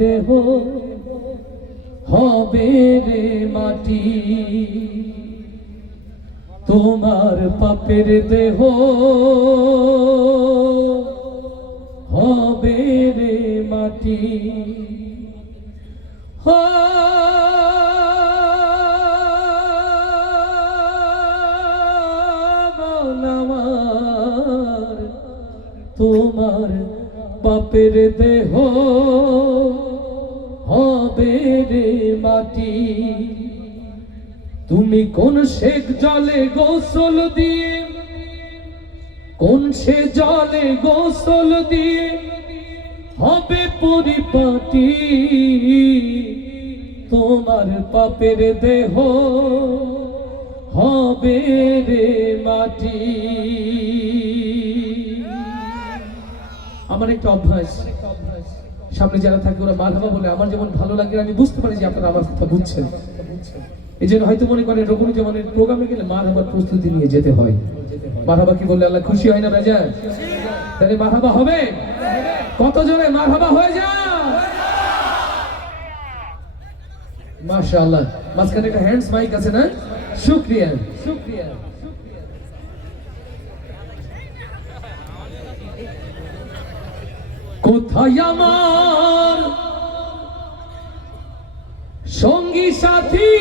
দেহ হবে রে মাটি, তোমার পাপের দেহ হবে রে মাটি। আমার তোমার পাপের দেহ হবে রে মাটি। তুমি কোন শেখ জলে গোসল দিয়ে, কোন সে জলে গোসল দিয়ে হবে পরিপাটি, তোমার পাপের দেহ হবে রে মাটি। আমার একটা অভ্যাস, সামনে যারা থাকে ওরা মারহাবা বলে, আমার যেমন ভালো লাগে আমি বুঝতে পারি যে আপনারা আমার কথা বুঝছেন। এই জন্য হয়তো মনে করেন রকুনুজ্জামানের প্রোগ্রামে গেলে মারহাবার প্রস্তুতি নিয়ে যেতে হয়। মারহাবা কি বললে আল্লাহ খুশি হয় না বেজান? তাহলে মারহাবা হবে? কত জোরে মারহাবা হয়ে যায়? মাশাআল্লাহ। মাঝখানে একটা হ্যান্ডস মাইক আছে না? শুকরিয়া শুকরিয়া। কোথায় আমার সঙ্গী সাথী,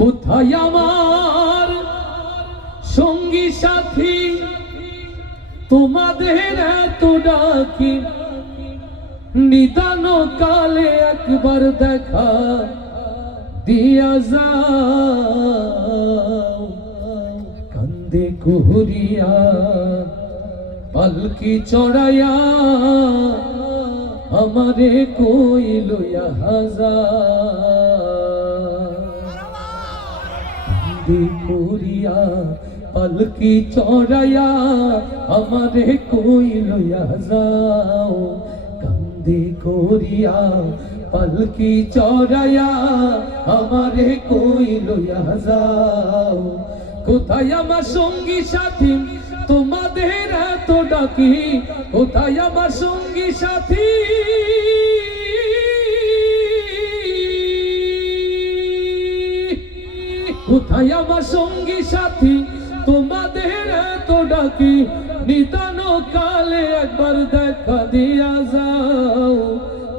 কোথায় আমার সঙ্গী সাথী, তোমাদের এত ডাকি নিদান কালে একবার দেখা দিয়া যাও। কান্দে কুহুরিয়া পালকি চড়াইয়া আমারে কই লইয়া হাজার। কান্দে কুহুরিয়া পালকি চড়াইয়া আমারে কই লইয়া যাও। কান্দে করিয়া পালকি চড়াইয়া আমারে কই লইয়া যাও। কোথায় আমার সঙ্গী সাথী, তোমাদের এত ডাকি, কোথায় আমার সঙ্গী সাথী, কোথায় আমার সঙ্গী সাথী, তোমাদের এত ডাকি নিদান কালে একবার দেখা দিয়া যাও।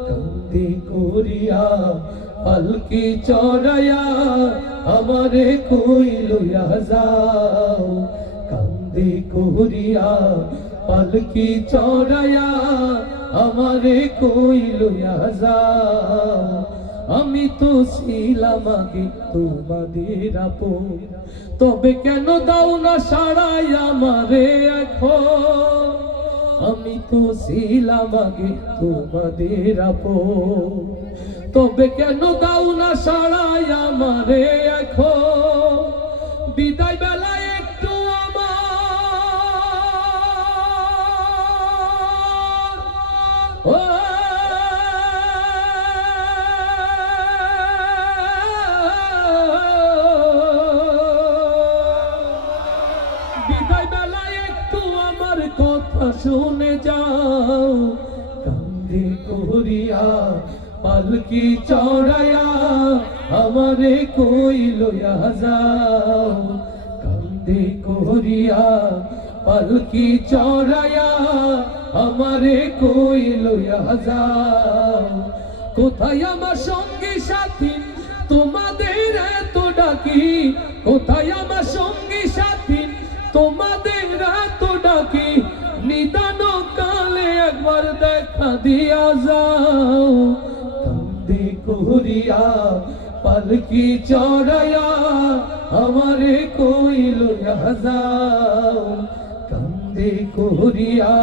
কান্দে করিয়া পালকি চড়াইয়া আমারে কই লইয়া যাও। কান্দে করিয়া পালকি চড়াইয়া আমারে কই লইয়া যাও। আমি তো ছিলাম আগে তোমাদের আপন, তবে কেন দাও না সাড়াই আমারে এখন। আমি তো ছিলাম আগে তোমাদের আপন, তবে কেন দাও না সাড়াই আমারে এখন। বিদায় বেলায় একটু আমার কথা শুনে যাও। কান্দে করিয়া পালকি চড়াইয়া আমারে কই লইয়া যাও। কান্দে করিয়া পালকি চড়াইয়া আমারে কই লইয়া যাও। কোথায় আমার সঙ্গী সাথী, তোমাদের এত ডাকি, কোথায় আমার সঙ্গী সাথী, তোমাদের এত ডাকি নিদান কালে একবার দেখা দিয়া যাও। কান্দে করিয়া পালকি চড়াইয়া আমারে কই লইয়া যাও। কান্দে করিয়া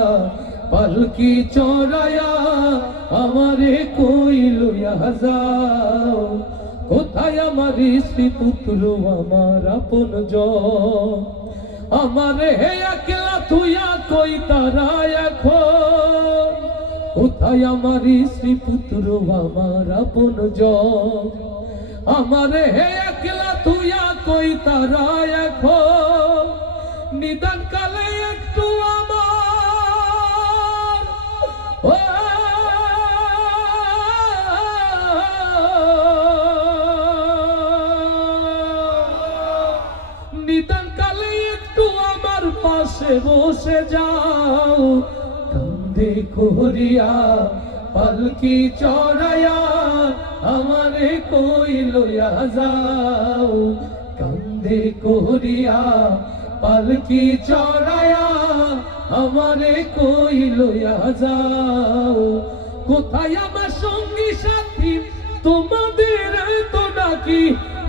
পালকি চড়াইয়া আমারে কই লইয়া যাও। কোথায় আমার স্ত্রী পুত্র আমার আপনজন, আমারে হে একলা তুইয়া কই তারা এখন। কোথায় আমার স্ত্রী পুত্র আমার আপনজন, আমারে হে একলা তুইয়া কই তারা এখন নিদান কালে একটু আমার ও নিদান কালে একটু আমার পাশে বসে যাও কান্দে করিয়া পালকি চড়াইয়া আমারে কই লইয়া যাও কান্দে করিয়া পালকি চড়াইয়া আমারে কই লইয়া যাও কোথায় আমার সঙ্গী সাথী তোমাদের তো নাকি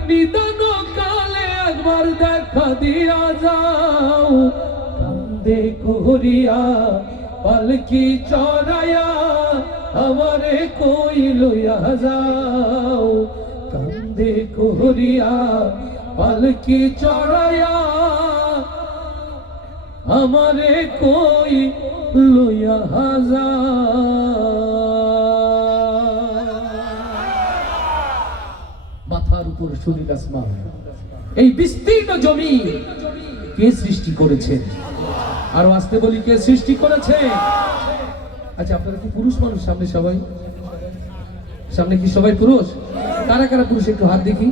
নিদান কালে একবার দেখা দিয়া যাও কান্দে করিয়া পালকি চড়াইয়া আমারে কই লইয়া যাও কান্দে করিয়া পালকি চড়াইয়া আমারে কই লইয়া যাও মাথার উপর শরীর আসমান এই বিস্তীর্ণ জমি কে সৃষ্টি করেছে আরো আসতে বলি কে সৃষ্টি করেছে আচ্ছা আপনারা কি পুরুষ মানুষ সামনে সবাই সামনে কি সবাই পুরুষ কারা কারা পুরুষ একটু হাত দেখি